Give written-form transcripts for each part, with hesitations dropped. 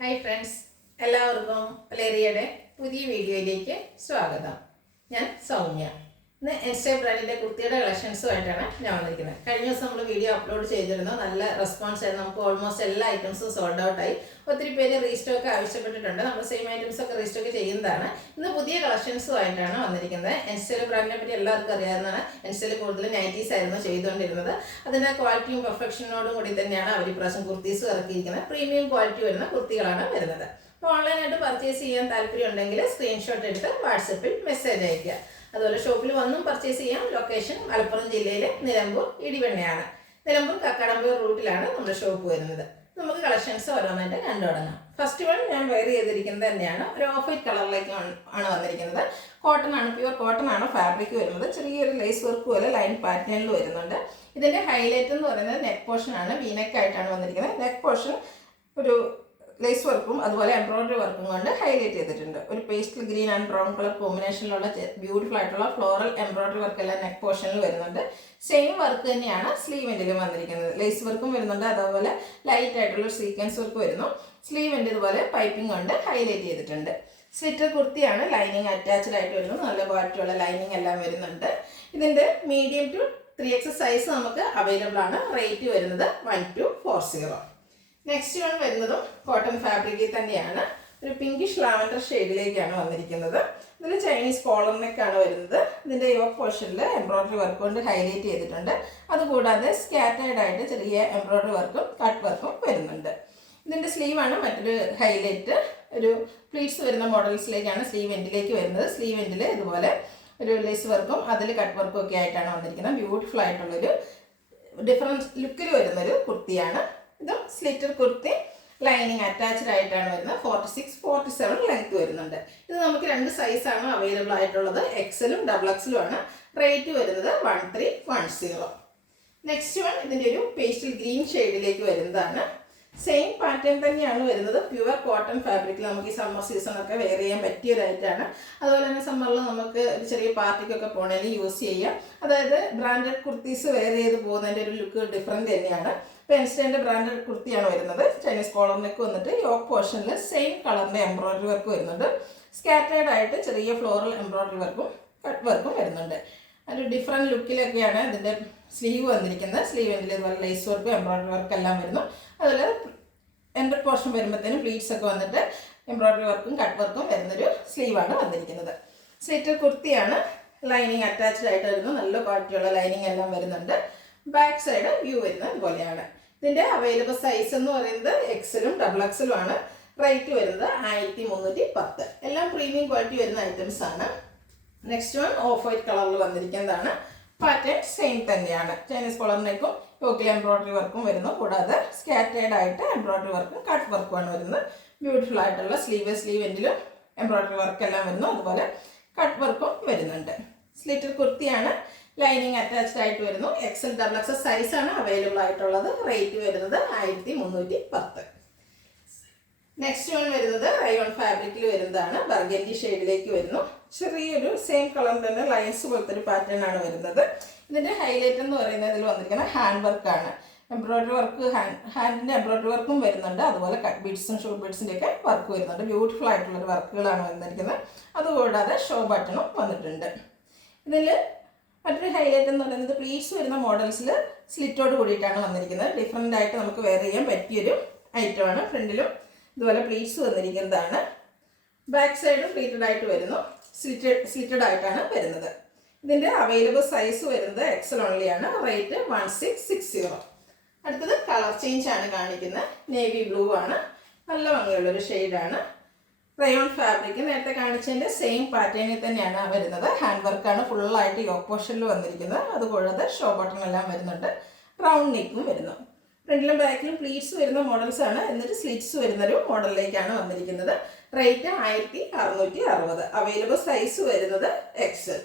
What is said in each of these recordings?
Hi friends, എല്ലാവർക്കും വലേറിയയുടെ പുതിയ വീഡിയോയിലേക്ക് സ്വാഗതം. ഞാൻ സൗമ്യ. ഇന്ന് എൻസ്റ്റേ ബ്രാൻഡിൻ്റെ കുർത്തിയുടെ കളക്ഷൻസുമായിട്ടാണ് ഞാൻ വന്നിരിക്കുന്നത്. കഴിഞ്ഞ ദിവസം നമ്മൾ വീഡിയോ അപ്ലോഡ് ചെയ്തിരുന്നു. നല്ല റെസ്പോൺസ് ആയിരുന്നു. നമുക്ക് ഓൾമോസ്റ്റ് എല്ലാ ഐറ്റംസും സോൾഡ് ഔട്ടായി. ഒത്തിരി പേര് റീസ്റ്റോക്ക് ആവശ്യപ്പെട്ടിട്ടുണ്ട്. നമ്മൾ സെയിം ഐറ്റംസ് ഒക്കെ റീസ്റ്റോക്ക് ചെയ്യുന്നതാണ്. ഇന്ന് പുതിയ കളക്ഷൻസുമായിട്ടാണ് വന്നിരിക്കുന്നത്. എൻസ്റ്റേ ബ്രാൻഡിനെ പറ്റി എല്ലാവർക്കും അറിയാവുന്നതാണ്. എൻസ്റ്റേയിൽ കൂടുതൽ നൈറ്റീസ് ആയിരുന്നു ചെയ്തുകൊണ്ടിരുന്നത്. അതിൻ്റെ ക്വാളിറ്റിയും പെർഫെക്ഷനോടും കൂടി തന്നെയാണ് അവർ ഇപ്രാവശ്യം കുർത്തീസ് ഇറക്കിയിരിക്കുന്നത്. പ്രീമിയം ക്വാളിറ്റി വരുന്ന കുർത്തികളാണ് വരുന്നത്. അപ്പോൾ ഓൺലൈനായിട്ട് പർച്ചേസ് ചെയ്യാൻ താല്പര്യം ഉണ്ടെങ്കിൽ സ്ക്രീൻഷോട്ട് എടുത്ത് വാട്സപ്പിൽ മെസ്സേജ് അയയ്ക്കുക. അതുപോലെ ഷോപ്പിൽ വന്നും പർച്ചേസ് ചെയ്യാം. ലൊക്കേഷൻ മലപ്പുറം ജില്ലയിലെ നിലമ്പൂർ ഇടിവണ്ണയാണ്. നിലമ്പൂർ കക്കാടമ്പൂർ റൂട്ടിലാണ് നമ്മുടെ ഷോപ്പ് വരുന്നത്. നമുക്ക് കളക്ഷൻസ് ഓരോന്നായിട്ട് കണ്ടു തുടങ്ങാം. ഫസ്റ്റ് വൺ ഞാൻ വെയർ ചെയ്തിരിക്കുന്നത് തന്നെയാണ്. ഒരു ഓഫ് വൈറ്റ് കളറിലേക്ക് ആണ് വന്നിരിക്കുന്നത്. കോട്ടൺ ആണ്, പ്യുവർ കോട്ടൺ ആണ് ഫാബ്രിക് വരുന്നത്. ചെറിയൊരു ലേസ് വർക്ക് പോലെ ലൈൻ പാറ്റേണിൽ വരുന്നുണ്ട്. ഇതിൻ്റെ ഹൈലൈറ്റ് എന്ന് പറയുന്നത് നെക്ക് പോർഷൻ ആണ്. വീനെക്ക് ആയിട്ടാണ് വന്നിരിക്കുന്നത്. നെക്ക് പോർഷൻ ഒരു ലേസ് വർക്കും അതുപോലെ എംബ്രോയിഡറി വർക്കും കൊണ്ട് ഹൈലൈറ്റ് ചെയ്തിട്ടുണ്ട്. ഒരു pastel green and brown colour കോമ്പിനേഷനിലുള്ള ബ്യൂട്ടിഫുൾ ആയിട്ടുള്ള ഫ്ലോറൽ എംബ്രോയിഡറി വർക്ക് എല്ലാം നെക്ക് പോർഷനിൽ വരുന്നുണ്ട്. സെയിം വർക്ക് തന്നെയാണ് സ്ലീവ് എൻഡിലും വന്നിരിക്കുന്നത്. ലേസ് വർക്കും വരുന്നുണ്ട്, അതുപോലെ ലൈറ്റ് ആയിട്ടുള്ള സീക്വൻസ് വർക്ക് വരുന്നു. സ്ലീവ് എൻഡ് ഇതുപോലെ പൈപ്പിംഗ് കൊണ്ട് ഹൈലൈറ്റ് ചെയ്തിട്ടുണ്ട്. സ്ലിറ്റർ കുർത്തിയാണ്. ലൈനിങ് അറ്റാച്ച്ഡ് ആയിട്ട് വരുന്നു. നല്ല ക്വാളിറ്റിയുള്ള ലൈനിങ് എല്ലാം വരുന്നുണ്ട്. ഇതിൻ്റെ മീഡിയം ടു 3X സൈസ് നമുക്ക് അവൈലബിൾ ആണ്. റേറ്റ് വരുന്നത് 1240. നെക്സ്റ്റ് വൺ വരുന്നതും കോട്ടൺ ഫാബ്രിക്കിൽ തന്നെയാണ്. ഒരു പിങ്കിഷ് ലാവൻഡർ ഷെയ്ഡിലേക്കാണ് വന്നിരിക്കുന്നത്. ഇതിൽ ചൈനീസ് കോളർ നെക്കാണ് വരുന്നത്. ഇതിൻ്റെ യോക്ക് പോർഷനിൽ എംബ്രോയിഡറി വർക്ക് കൊണ്ട് ഹൈലൈറ്റ് ചെയ്തിട്ടുണ്ട്. അതുകൂടാതെ സ്കാറ്റേർഡ് ആയിട്ട് ചെറിയ എംബ്രോയിഡറി വർക്കും കട്ട് വർക്കും വരുന്നുണ്ട്. ഇതിൻ്റെ സ്ലീവാണ് മറ്റൊരു ഹൈലൈറ്റ്. ഒരു പ്ലീറ്റ്സ് വരുന്ന മോഡൽസിലേക്കാണ് സ്ലീവ് എൻഡിലേക്ക് വരുന്നത്. സ്ലീവ് എൻഡിൽ ഇതുപോലെ ഒരു ലേസ് വർക്കും അതിൽ കട്ട് വർക്കും ഒക്കെ ആയിട്ടാണ് വന്നിരിക്കുന്നത്. ബ്യൂട്ടിഫുൾ ആയിട്ടുള്ളൊരു ഡിഫറൻറ്റ് ലുക്കിൽ വരുന്നൊരു കുർത്തിയാണ്. ഇത് സ്ലിറ്റർ കുർത്തി, ലൈനിങ് അറ്റാച്ച്ഡ് ആയിട്ടാണ് വരുന്നത്. 46-47 ലെങ്ത് വരുന്നുണ്ട്. ഇത് നമുക്ക് രണ്ട് സൈസാണ് അവൈലബിൾ ആയിട്ടുള്ളത്. എക്സലും ഡബിൾ എക്സലും ആണ്. റേറ്റ് വരുന്നത് 1310. നെക്സ്റ്റ് വൺ ഇതിൻ്റെ ഒരു പേസ്റ്റൽ ഗ്രീൻ ഷെയ്ഡിലേക്ക് വരുന്നതാണ്. സെയിം പാറ്റേൺ തന്നെയാണ് വരുന്നത്. പ്യുവർ കോട്ടൺ ഫാബ്രിക്കിൽ നമുക്ക് ഈ സമ്മർ സീസണൊക്കെ വെയർ ചെയ്യാൻ പറ്റിയൊരായിട്ടാണ്. അതുപോലെ തന്നെ സമ്മറിൽ നമുക്ക് ഒരു ചെറിയ പാർട്ടിക്കൊക്കെ പോകണമെങ്കിൽ യൂസ് ചെയ്യാം. അതായത് ബ്രാൻഡഡ് കുർത്തീസ് വെയർ ചെയ്ത് പോകുന്നതിൻ്റെ ഒരു ലുക്ക് ഡിഫറെൻറ്റ് തന്നെയാണ്. പെൻസ്റ്റേൻ്റെ ബ്രാൻഡഡ് കുർത്തിയാണ് വരുന്നത്. ചൈനീസ് കോളർ നെക്ക് വന്നിട്ട് യോക്ക് പോർഷനിൽ സെയിം കളറിൻ്റെ എംബ്രോയിഡറി വർക്ക് വരുന്നുണ്ട്. സ്കാറ്റേർഡ് ആയിട്ട് ചെറിയ ഫ്ലോറൽ എംബ്രോയിഡറി വർക്കും കട്ട് വർക്കും വരുന്നുണ്ട്. ഒരു ഡിഫറെൻറ്റ് ലുക്കിലൊക്കെയാണ് ഇതിൻ്റെ സ്ലീവ് വന്നിരിക്കുന്നത്. സ്ലീവ് എൻഡിൽ ഇതുപോലെ ലേസ് വർക്കും എംബ്രോയിഡറി വർക്ക് എല്ലാം വരുന്നു. അതുപോലെ എൻഡഡ് പോർഷൻ വരുമ്പോഴത്തേനും പ്ലീറ്റ്സ് ഒക്കെ വന്നിട്ട് എംബ്രോയിഡറി വർക്കും കട്ട് വർക്കും വരുന്നൊരു സ്ലീവാണ് വന്നിരിക്കുന്നത്. സ്ലിറ്റർ കുർത്തിയാണ്. ലൈനിങ് അറ്റാച്ച്ഡ് ആയിട്ട് വരുന്നു. നല്ല ക്വാളിറ്റിയുള്ള ലൈനിങ് എല്ലാം വരുന്നുണ്ട്. ബാക്ക് സൈഡ് വ്യൂ വരുന്നത് ഇതുപോലെയാണ്. ഇതിൻ്റെ അവൈലബിൾ സൈസ് എന്ന് പറയുന്നത് എക്സലും ഡബിൾ എക്സലും ആണ്. റേറ്റ് വരുന്നത് 1310. എല്ലാം പ്രീമിയം ക്വാളിറ്റി വരുന്ന ഐറ്റംസ് ആണ്. നെക്സ്റ്റ് വൺ ഓഫ് വൈറ്റ് കളറിൽ വന്നിരിക്കുന്നതാണ്. പാറ്റേൺ സെയിം തന്നെയാണ്. ചൈനീസ് കോളർ നെക്കും യോക്കിൽ എംബ്രോയിഡറി വർക്കും വരുന്നു. കൂടാതെ സ്കാറ്റേർഡ് ആയിട്ട് എംബ്രോയിഡറി വർക്കും കട്ട് വർക്കുമാണ് വരുന്നത്. ബ്യൂട്ടിഫുൾ ആയിട്ടുള്ള സ്ലീവ് എൻഡിലും എംബ്രോയിഡറി വർക്ക് എല്ലാം വരുന്നു. അതുപോലെ കട്ട് വർക്കും വരുന്നുണ്ട്. സ്ലിറ്റർ കുർത്തിയാണ്. ലൈനിങ് അറ്റാച്ച്ഡ് ആയിട്ട് വരുന്നു. എക്സൽ ഡബിൾ എക്സൽ സൈസാണ് അവൈലബിൾ ആയിട്ടുള്ളത്. റേറ്റ് വരുന്നത് 1310. നെക്സ്റ്റ് വൺ വരുന്നത് റയോൺ ഫാബ്രിക്കിൽ വരുന്നതാണ്. ബർഗൻഡി ഷെയ്ഡിലേക്ക് വരുന്നു. ചെറിയൊരു സെയിം കളർ തന്നെ ലൈൻസ് പോലത്തെ ഒരു പാറ്റേൺ ആണ് വരുന്നത്. ഇതിൻ്റെ ഹൈലൈറ്റ് എന്ന് പറയുന്നത് ഇതിൽ വന്നിരിക്കുന്ന ഹാൻഡ് വർക്കാണ്. എംബ്രോയിഡറി വർക്ക് ഹാൻഡിൻ്റെ എംബ്രോയിഡറി വർക്കും വരുന്നുണ്ട്. അതുപോലെ കട്ട് ബീഡ്സും ഷോ ബീഡ്സിൻ്റെ ഒക്കെ വർക്ക് വരുന്നുണ്ട്. ബ്യൂട്ടിഫുൾ ആയിട്ടുള്ളൊരു വർക്കുകളാണ് വന്നിരിക്കുന്നത്. അതുകൂടാതെ ഷോ ബട്ടണും വന്നിട്ടുണ്ട്. ഇതിൽ മറ്റൊരു ഹൈലൈറ്റ് എന്ന് പറയുന്നത് പ്ലീറ്റ്സ് വരുന്ന മോഡൽസിൽ സ്ലിറ്റോട് കൂടിയിട്ടാണ് വന്നിരിക്കുന്നത്. ഡിഫറെൻ്റ് ആയിട്ട് നമുക്ക് വെയർ ചെയ്യാൻ പറ്റിയൊരു ഐറ്റമാണ്. ഫ്രണ്ടിലും ഇതുപോലെ പ്ലീറ്റ്സ് വന്നിരിക്കുന്നതാണ്. ബാക്ക് സൈഡും പ്ലീറ്റഡ് ആയിട്ട് വരുന്നു. സ്ലിറ്റഡ് ആയിട്ടാണ് വരുന്നത്. ഇതിൻ്റെ അവൈലബിൾ സൈസ് വരുന്നത് എക്സൽ ഓൺലിയാണ്. റേറ്റ് 1660. അടുത്തത് കളർ ചേഞ്ച് ആണ് കാണിക്കുന്നത്. നേവി ബ്ലൂ ആണ്. നല്ല ഭംഗിയുള്ളൊരു ഷെയ്ഡാണ്. റയോൺ ഫാബ്രിക് നേരത്തെ കാണിച്ചതിൻ്റെ സെയിം പാറ്റേണിൽ തന്നെയാണ് വരുന്നത്. ഹാൻഡ് വർക്കാണ് ഫുള്ളായിട്ട് യോക്ക് പോർഷനിൽ വന്നിരിക്കുന്നത്. അതുകൂടാതെ ഷോ ബട്ടൺ എല്ലാം വരുന്നുണ്ട്. റൗണ്ട് നെക്കും വരുന്നു. ഫ്രണ്ടിലും ബാക്കിലും പ്ലീറ്റ്സ് വരുന്ന മോഡൽസ് ആണ്. എന്നിട്ട് സ്ലിറ്റ്സ് വരുന്നൊരു മോഡലിലേക്കാണ് വന്നിരിക്കുന്നത്. റേറ്റ് 1660. അവൈലബിൾ സൈസ് വരുന്നത് എക്സൽ.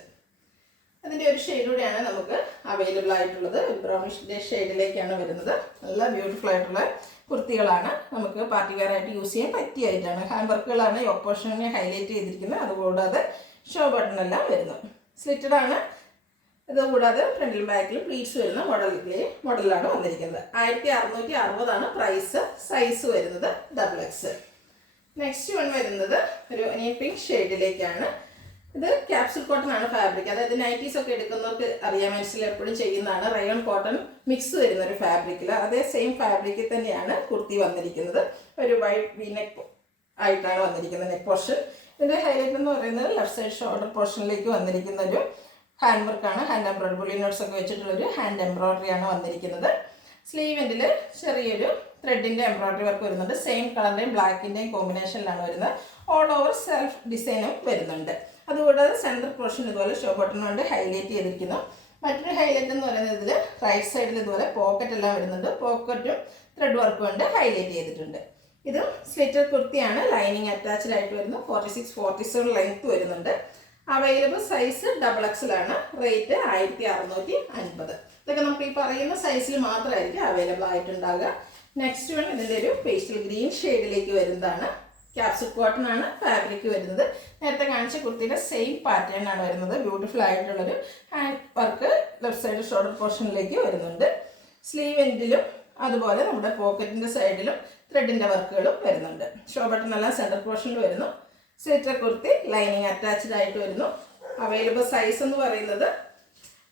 അതിൻ്റെ ഒരു ഷെയ്ഡ് കൂടെയാണ് നമുക്ക് അവൈലബിൾ ആയിട്ടുള്ളത്. ബ്രൗണിഷ് ഷെയ്ഡിലേക്കാണ് വരുന്നത്. നല്ല ബ്യൂട്ടിഫുൾ ആയിട്ടുള്ള കുർത്തികളാണ്. നമുക്ക് പാർട്ടി വെയർ ആയിട്ട് യൂസ് ചെയ്യാൻ പറ്റിയായിട്ടാണ്. ഹാൻഡ് വർക്കുകളാണ് യോക്ക് പോർഷനെ ഹൈലൈറ്റ് ചെയ്തിരിക്കുന്നത്. അതുകൂടാതെ ഷോ ബട്ടൺ എല്ലാം വരുന്നു. സ്ലിറ്റഡ് ആണ്. ഇതുകൂടാതെ ഫ്രണ്ടിലും ബാക്കിലും പ്ലീറ്റ്സ് വരുന്ന മോഡലിലാണ് വന്നിരിക്കുന്നത്. 1660 പ്രൈസ്. സൈസ് വരുന്നത് ഡബിൾ എക്സ്. നെക്സ്റ്റ് വൺ വരുന്നത് ഒരു ഒനിയൻ പിങ്ക് ഷെയ്ഡിലേക്കാണ്. ഇത് ക്യാപ്സൂൾ കോട്ടൺ ആണ് ഫാബ്രിക്. അതായത് നൈറ്റീസ് ഒക്കെ എടുക്കുന്നവർക്ക് അറിയാൻ മനസ്സിൽ എപ്പോഴും ചെയ്യുന്നതാണ്. റയോൺ കോട്ടൺ മിക്സ് വരുന്ന ഒരു ഫാബ്രിക്കിൽ, അതേ സെയിം ഫാബ്രിക്കിൽ തന്നെയാണ് കുർത്തി വന്നിരിക്കുന്നത്. ഒരു വൈഡ് വി നെക്ക് ആയിട്ടാണ് വന്നിരിക്കുന്നത് നെക്ക് പോർഷൻ. ഇതിൻ്റെ ഹൈലൈറ്റ് എന്ന് പറയുന്നത് ലെഫ്റ്റ് സൈഡ് ഷോൾഡർ പോർഷനിലേക്ക് വന്നിരിക്കുന്ന ഒരു ഹാൻഡ് വർക്കാണ്. ഹാൻഡ് എംബ്രോയിഡറി ബുള്ളി നോട്ട്സ് ഒക്കെ വെച്ചിട്ടുള്ളൊരു ഹാൻഡ് എംബ്രോയിഡറി ആണ് വന്നിരിക്കുന്നത്. സ്ലീവെൻറ്റിൽ ചെറിയൊരു ത്രെഡിൻ്റെ എംബ്രോയിഡറി വർക്ക് വരുന്നുണ്ട്. സെയിം കളറിൻ്റെയും ബ്ലാക്കിൻ്റെയും കോമ്പിനേഷനിലാണ് വരുന്നത്. ഓൾ ഓവർ സെൽഫ് ഡിസൈനും വരുന്നുണ്ട്. അതുകൂടാതെ സെൻറ്റർ പോർഷൻ ഇതുപോലെ ഷോ ബട്ടൺ കൊണ്ട് ഹൈലൈറ്റ് ചെയ്തിരിക്കുന്നു. മറ്റൊരു ഹൈലൈറ്റ് എന്ന് പറയുന്നത് ഇതിൽ റൈറ്റ് സൈഡിൽ ഇതുപോലെ പോക്കറ്റ് എല്ലാം വരുന്നുണ്ട്. പോക്കറ്റും ത്രെഡ് വർക്കും കൊണ്ട് ഹൈലൈറ്റ് ചെയ്തിട്ടുണ്ട്. ഇത് സ്ലിറ്റർ കുർത്തിയാണ്. ലൈനിങ് അറ്റാച്ച്ഡ് ആയിട്ട് വരുന്നു. 46-47 ലെങ്ത് വരുന്നുണ്ട്. അവൈലബിൾ സൈസ് XXL ആണ്. റേറ്റ് 1650. ഇതൊക്കെ നമുക്ക് ഈ പറയുന്ന സൈസിൽ മാത്രമായിരിക്കും അവൈലബിൾ ആയിട്ടുണ്ടാകുക. നെക്സ്റ്റ് വൺ ഇതിൻ്റെ ഒരു പേസ്റ്റൽ ഗ്രീൻ ഷെയ്ഡിലേക്ക് വരുന്നതാണ്. ക്യാപ്സൂൾ കോട്ടൺ ആണ് ഫാബ്രിക് വരുന്നത്. നേരത്തെ കാണിച്ച കുർത്തിയുടെ സെയിം പാറ്റേൺ ആണ് വരുന്നത്. ബ്യൂട്ടിഫുൾ ആയിട്ടുള്ളൊരു hand work left side shoulder പോർഷനിലേക്ക് വരുന്നുണ്ട്. സ്ലീവ് എൻഡിലും അതുപോലെ നമ്മുടെ പോക്കറ്റിൻ്റെ സൈഡിലും ത്രെഡിൻ്റെ വർക്കുകളും വരുന്നുണ്ട്. ഷോ ബട്ടൺ എല്ലാം സെൻറ്റർ പോർഷനിൽ വരുന്നു. സ്ലിറ്റർ കുർത്തി ലൈനിങ് അറ്റാച്ച്ഡ് ആയിട്ട് വരുന്നു. അവൈലബിൾ സൈസ് എന്ന് പറയുന്നത്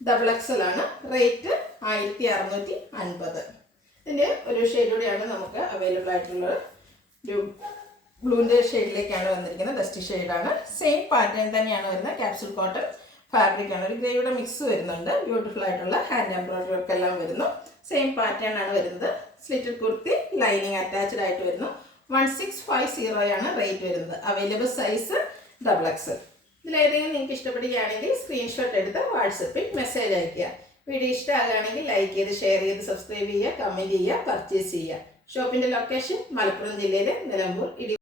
XXL ആണ്. റേറ്റ് 1650. ഇതിൻ്റെ ഒരു ഷെയ്ഡ് കൂടിയാണ് നമുക്ക് അവൈലബിൾ ആയിട്ടുള്ളത്. ഒരു ബ്ലൂവിൻ്റെ ഷെയ്ഡിലേക്കാണ് വന്നിരിക്കുന്നത്. ഡസ്റ്റി ഷെയ്ഡാണ്. സെയിം പാറ്റേൺ തന്നെയാണ് വരുന്നത്. ക്യാപ്സൂൾ കോട്ടൺ ഫാബ്രിക്കാണ്. ഒരു ഗ്രേയുടെ മിക്സ് വരുന്നുണ്ട്. ബ്യൂട്ടിഫുൾ ആയിട്ടുള്ള ഹാൻഡ് എംബ്രോയിഡറി വർക്ക് എല്ലാം വരുന്നു. സെയിം പാറ്റേൺ ആണ് വരുന്നത്. സ്ലിറ്റഡ് കുർത്തി ലൈനിങ് അറ്റാച്ച്ഡ് ആയിട്ട് വരുന്നു. 1650 ആണ് റേറ്റ് വരുന്നത്. Available size XXL. ഇതിലേതെങ്കിലും നിങ്ങൾക്ക് ഇഷ്ടപ്പെടുകയാണെങ്കിൽ സ്ക്രീൻഷോട്ട് എടുത്ത് വാട്സപ്പിൽ മെസ്സേജ് അയയ്ക്കുക. വീഡിയോ ഇഷ്ടമാകുകയാണെങ്കിൽ ലൈക്ക് ചെയ്ത് ഷെയർ ചെയ്ത് സബ്സ്ക്രൈബ് ചെയ്യുക, കമൻറ്റ് ചെയ്യുക, പർച്ചേസ് ചെയ്യുക. ഷോപ്പിൻ്റെ ലൊക്കേഷൻ മലപ്പുറം ജില്ലയിലെ നിലമ്പൂർ